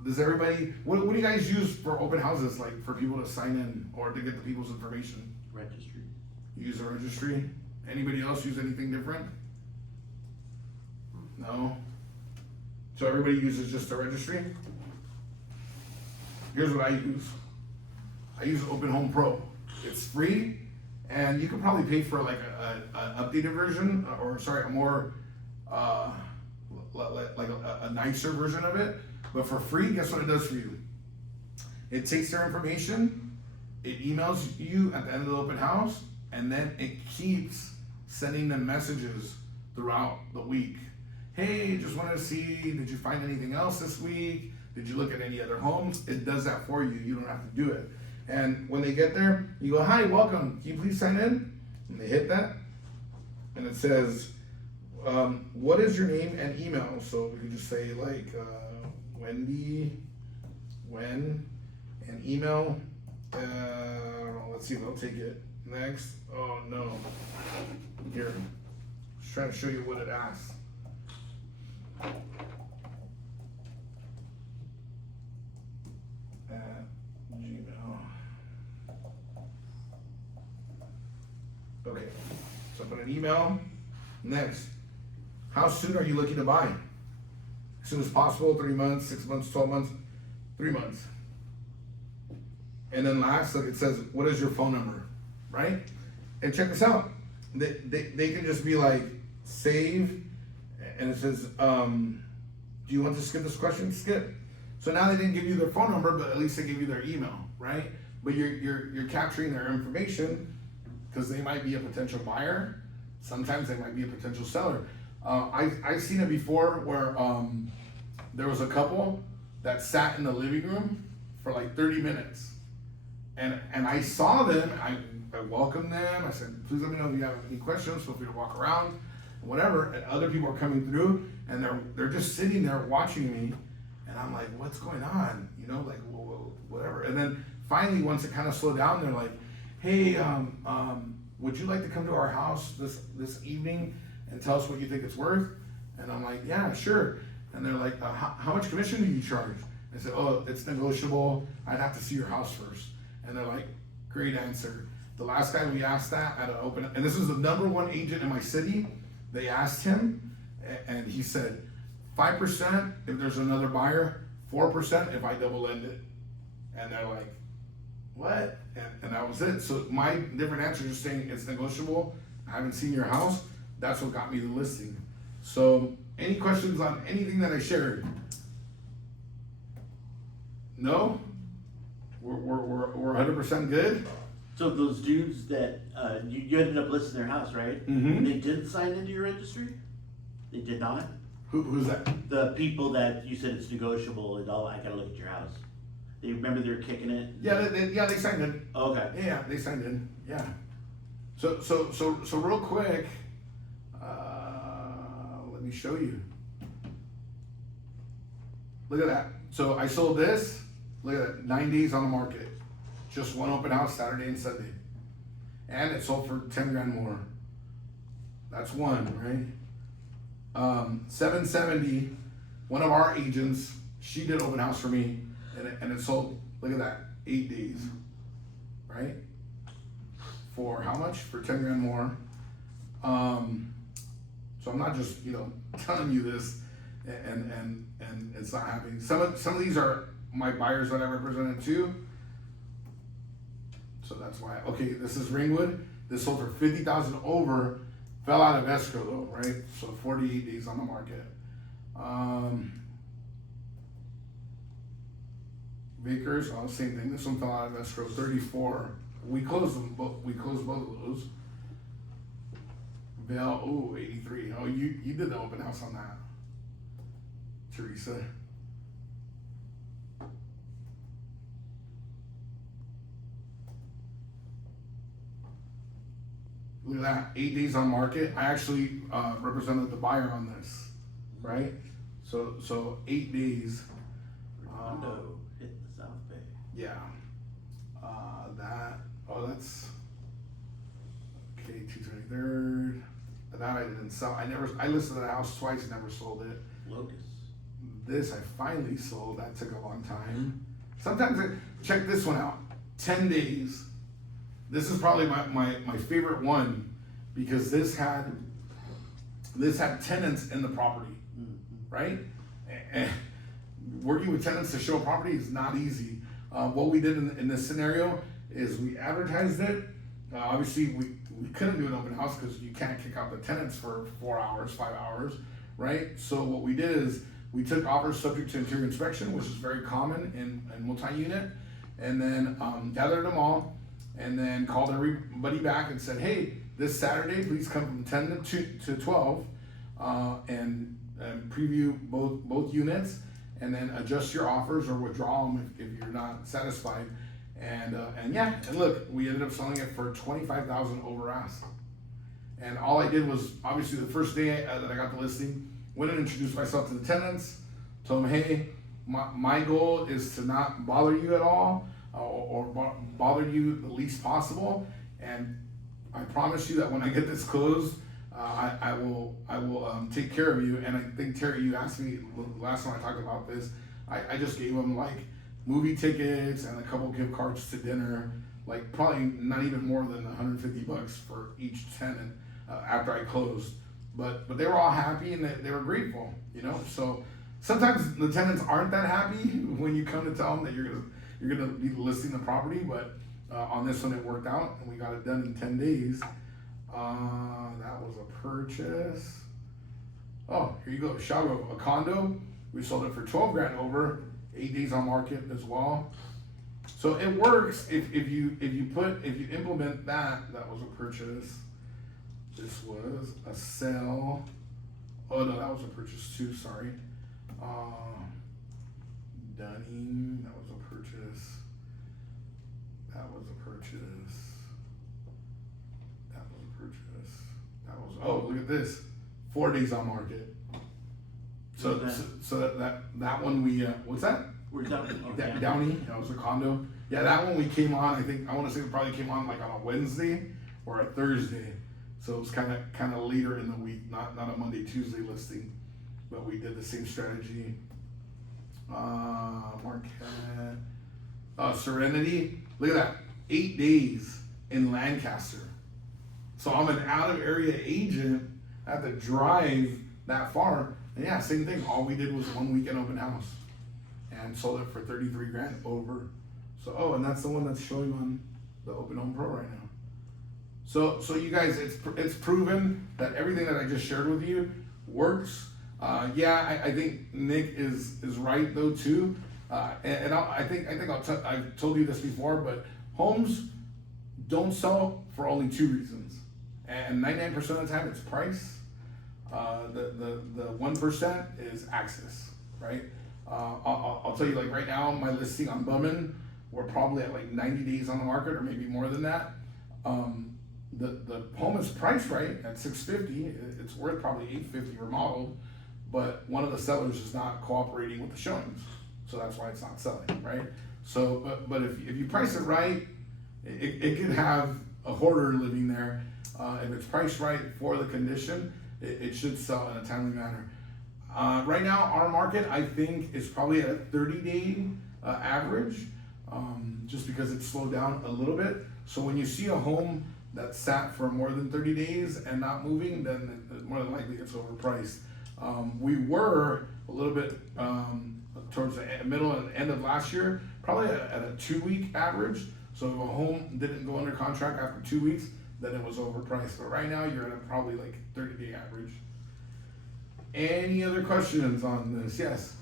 Does everybody, what do you guys use for open houses, like for people to sign in or to get the people's information? Registry. You use a registry? Anybody else use anything different? No? So everybody uses just a registry? Here's what I use. I use Open Home Pro. It's free, and you can probably pay for like an updated version, or sorry, a more like a nicer version of it. But for free, guess what it does for you? It takes their information, it emails you at the end of the open house, and then it keeps sending them messages throughout the week. Hey, just wanted to see, did you find anything else this week? Did you look at any other homes? It does that for you. You don't have to do it. And when they get there, you go, hi, welcome. Can you please sign in? And they hit that. And it says, what is your name and email? So we can just say like Wendy, and email. Let's see if they'll take it. Next. Oh no. Here. Just trying to show you what it asks. At Gmail. Okay. So I put an email. Next. How soon are you looking to buy? As soon as possible, 3 months, 6 months, 12 months, 3 months. And then last, look, it says, what is your phone number, right? And check this out. They can just be like, save, and it says, do you want to skip this question? Skip. So now they didn't give you their phone number, but at least they give you their email, right? But you're capturing their information because they might be a potential buyer. Sometimes they might be a potential seller. I've seen it before where there was a couple that sat in the living room for like 30 minutes. And I saw them, I welcomed them, I said, please let me know if you have any questions, feel free to walk around, whatever. And other people are coming through and they're just sitting there watching me. And I'm like, what's going on? You know, like, whatever. And then finally, once it kind of slowed down, they're like, hey, would you like to come to our house this evening and tell us what you think it's worth? And I'm like, yeah, sure. And they're like, how much commission do you charge? I said, oh, it's negotiable. I'd have to see your house first. And they're like, great answer. The last guy we asked that at an open, and this is the #1 agent in my city. They asked him, and he said, 5% if there's another buyer, 4% if I double lend it. And they're like, what? And that was it. So my different answers just saying it's negotiable. I haven't seen your house. That's what got me the listing. So any questions on anything that I shared? No? We're 100% good? So those dudes that, you ended up listing their house, right? Mhm. And they didn't sign into your registry? They did not? Who's that? The people that you said it's negotiable and all, I gotta look at your house. They remember they were kicking it? Yeah, they signed in. Okay. Yeah, they signed in. Yeah. So real quick, let me show you. Look at that. So I sold this. Look at that. 9 days on the market. Just one open house Saturday and Sunday, and it sold for 10 grand more. That's one, right? 770. One of our agents, she did open house for me, and it sold. Look at that. 8 days, right? For how much? For 10 grand more. So I'm not just telling you this, and it's not happening. Some of these are my buyers that I represented too. So that's why. Okay, this is Ringwood. This sold for 50,000 over. Fell out of escrow though, right? So 48 days on the market. Bakers, same thing. This one fell out of escrow, 34. We closed them, but we closed both of those. Bell, 83. Oh, you did the open house on that, Teresa. Look at that, 8 days on market. I actually represented the buyer on this, right? So 8 days. Redondo hit the South Bay. Yeah. That's okay. 223rd. That I didn't sell. I listed the house twice, never sold it. Locust. This I finally sold. That took a long time. Sometimes check this one out. 10 days. This is probably my favorite one because this had tenants in the property, right? And working with tenants to show a property is not easy. What we did in this scenario is we advertised it. Obviously, we couldn't do an open house because you can't kick out the tenants for 4 hours, 5 hours, right? So what we did is we took offers subject to interior inspection, which is very common in multi-unit, and then gathered them all, and then called everybody back and said, hey, this Saturday, please come from 10 to 12 and preview both units, and then adjust your offers or withdraw them if you're not satisfied. And look, we ended up selling it for 25,000 over ask. And all I did was, obviously the first day that I got the listing, went and introduced myself to the tenants, told them, hey, my goal is to not bother you at all. bother you the least possible. And I promise you that when I get this closed, I will take care of you. And I think, Terry, you asked me last time I talked about this. I just gave them like movie tickets and a couple gift cards to dinner, like probably not even more than $150 for each tenant after I closed. But they were all happy and they were grateful, you know. So sometimes the tenants aren't that happy when you come to tell them that you're gonna be listing the property. But on this one it worked out and we got it done in 10 days. That was a purchase. Oh, here you go, Shago, a condo. We sold it for 12 grand over, 8 days on market as well. So it works if you implement that. That was a purchase. This was a sale. Oh no, that was a purchase too, sorry. Dunning, that was a purchase. That was a purchase. That was a purchase. That was, oh, look at this. 4 days on market. So that one we, what's that? Where's that? Okay. Downey, that was a condo. Yeah, that one we came on, I think, I wanna say it probably came on like on a Wednesday or a Thursday. So it was kinda later in the week, not a Monday, Tuesday listing, but we did the same strategy. Marquette, Serenity, look at that, 8 days in Lancaster. So I'm an out of area agent, I have to drive that far, and yeah, same thing, all we did was 1 weekend open house. And sold it for 33 grand over. So, oh, and that's the one that's showing on the Open Home Pro right now. So you guys, it's proven that everything that I just shared with you works. Yeah, I think Nick is right though too. And I've told you this before, but homes don't sell for only 2 reasons. And 99% of the time it's price. The 1% is access, right? I'll tell you, like right now, my listing on Bowman, we're probably at like 90 days on the market or maybe more than that. The home is priced right at $650. It's worth probably $850 remodeled, but one of the sellers is not cooperating with the showings, so that's why it's not selling, right? So, but if you price it right, it could have a hoarder living there. If it's priced right for the condition, it should sell in a timely manner. Right now, our market, I think, is probably at a 30-day average, just because it's slowed down a little bit. So when you see a home that sat for more than 30 days and not moving, then more than likely it's overpriced. We were a little bit towards the middle and end of last year, probably at a 2-week average. So if a home didn't go under contract after 2 weeks, then it was overpriced. But right now, you're at a probably like 30-day average. Any other questions on this? Yes.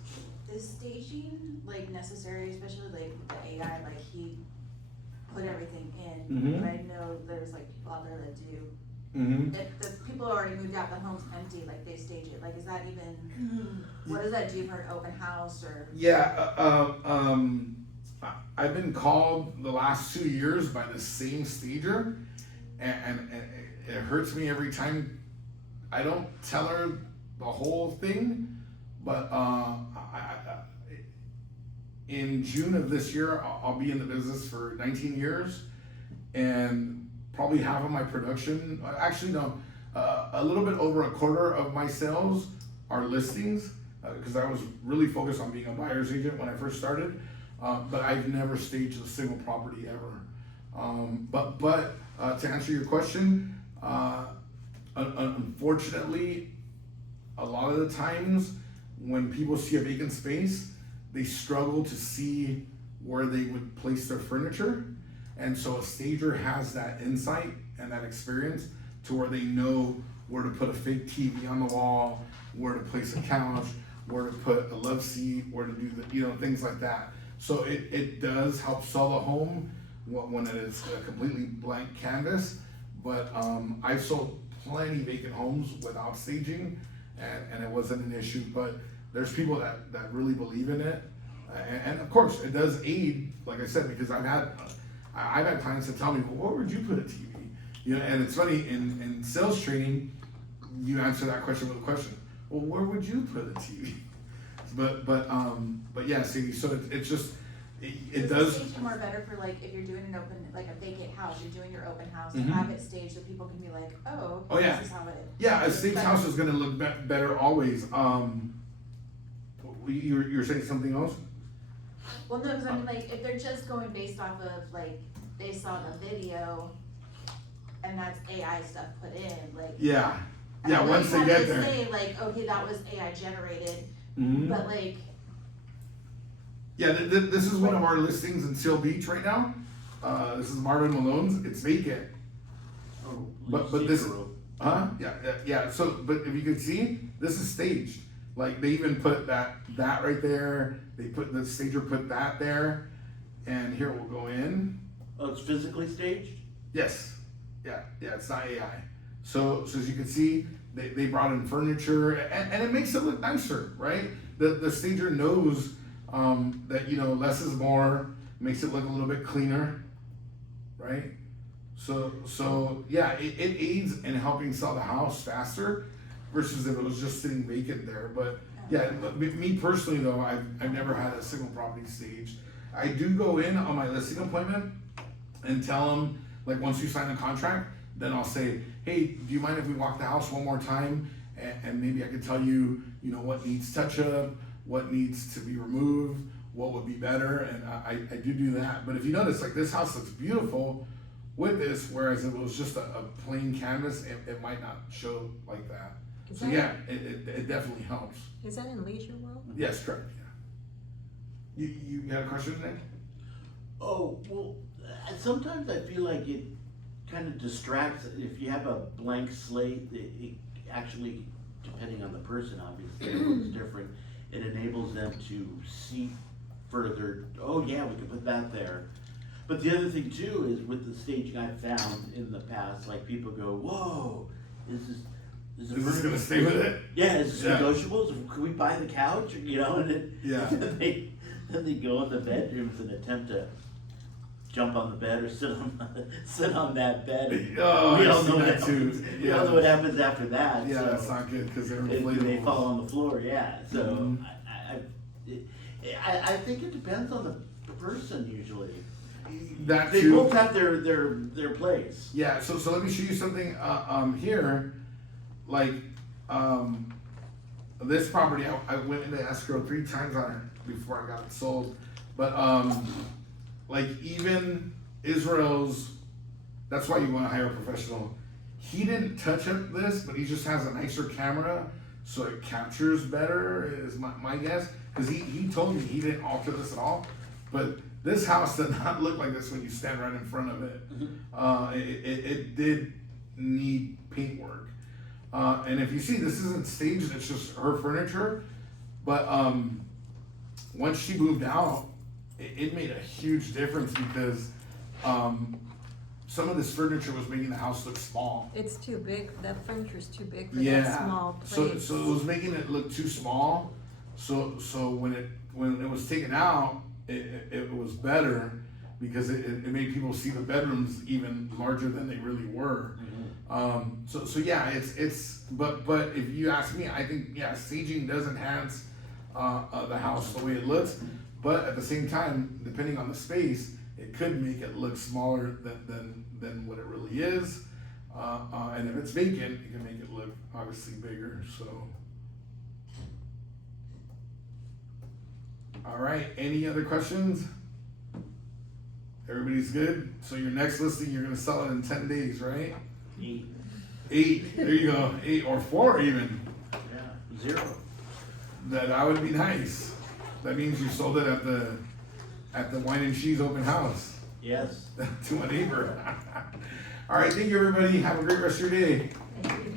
Is staging like necessary, especially like with the AI, like he put everything in, Mhm. but I know there's like people out there that do. Mm-hmm. If the people already moved out, the home's empty, like they stage it, like is that even, what does that do for an open house or? Yeah, I've been called the last 2 years by the same stager, and it hurts me every time. I don't tell her the whole thing, but in June of this year, I'll be in the business for 19 years, and probably half of my production, actually no, a little bit over a quarter of my sales are listings, because I was really focused on being a buyer's agent when I first started, but I've never staged a single property ever. But to answer your question, unfortunately, a lot of the times when people see a vacant space, they struggle to see where they would place their furniture. And so a stager has that insight and that experience to where they know where to put a fake TV on the wall, where to place a couch, where to put a love seat, where to do things like that. So it does help sell a home when it is a completely blank canvas. But I've sold plenty vacant homes without staging, and it wasn't an issue. But there's people that really believe in it, and of course it does aid, like I said, because I've had clients that tell me, well, where would you put a TV? And it's funny, in sales training, you answer that question with a question. Well, where would you put a TV? But yeah, see, so it's just, it Is does. the staging more better for like, if you're doing an open, like a vacant house, you're doing your open house, Mhm. have it staged so people can be like, oh, Oh, yeah. this is how it. Yeah, a staged house is gonna look better always. You're saying something else? Well, no, cause I mean, like, if they're just going based off of, like, they saw the video, and that's AI stuff put in, like. Yeah, I yeah, know once you they have get to there. Say like, okay, that was AI generated, Mhm. but like, Yeah, this is one of our listings in Seal Beach right now. This is Marvin Malone's, it's vacant. Oh, But this, huh? Yeah, so, but if you can see, this is staged. Like, they even put that right there, the stager put that there, and here we'll go in. Oh, it's physically staged? Yes, yeah, it's not AI. So as you can see, they brought in furniture, and it makes it look nicer, right? The stager knows, that, you know, less is more, makes it look a little bit cleaner, right? So yeah, it aids in helping sell the house faster versus if it was just sitting vacant there. But yeah, me personally though, I've never had a single property staged. I do go in on my listing appointment and tell them, like, once you sign the contract, then I'll say, hey, do you mind if we walk the house one more time? And maybe I can tell you, you know, what needs touch up, what needs to be removed, what would be better, and I do that. But if you notice, like, this house looks beautiful with this, whereas if it was just a plain canvas, it might not show like that. Is So that- yeah, it definitely helps. Is that in Leisure World? Yes, correct, yeah. You got a question, Nick? Oh, well, sometimes I feel like it kind of distracts, if you have a blank slate, it actually, depending on the person, obviously, it's different. It enables them to see further, oh yeah, we could put that there. But the other thing too is with the staging I've found in the past, like people go, whoa, is this Is this gonna stay with it? Yeah, is this Yeah. negotiable? Can we buy the couch? You know, and Yeah. then they go in the bedrooms and attempt to jump on the bed or sit on that bed. And Oh, we I don't see know that what too. happens. We Yeah. don't know what happens after that. Yeah, so that's not good, cause they're they inflatable. fall on the floor. Yeah, so Mhm. I think it depends on the person usually. That They too. both have their place. Yeah, so let me show you something, here, like, this property, I went into escrow 3 times on it before I got it sold, but, like, even Israel's, that's why you wanna hire a professional. He didn't touch up this, but he just has a nicer camera, so it captures better, is my guess, cause he told me he didn't alter this at all, but this house did not look like this when you stand right in front of it. It did need paint work. And if you see, this isn't staged, it's just her furniture. But once she moved out, it made a huge difference because some of this furniture was making the house look small. It's too big, that furniture's too big for Yeah. that small So place. it was making it look too small. So when it was taken out, it was better because it made people see the bedrooms even larger than they really were. So yeah, but if you ask me, I think, yeah, staging does enhance the house the way it looks, but at the same time, depending on the space, it could make it look smaller than what it really is. And if it's vacant, it can make it look obviously bigger, so. All right, any other questions? Everybody's good? So your next listing, you're gonna sell it in 10 days, right? 8, there you go, 8 or 4 even. Yeah, 0. That would be nice. That means you sold it at the Wine and Cheese open house Yes. to a neighbor. All right, thank you everybody. Have a great rest of your day.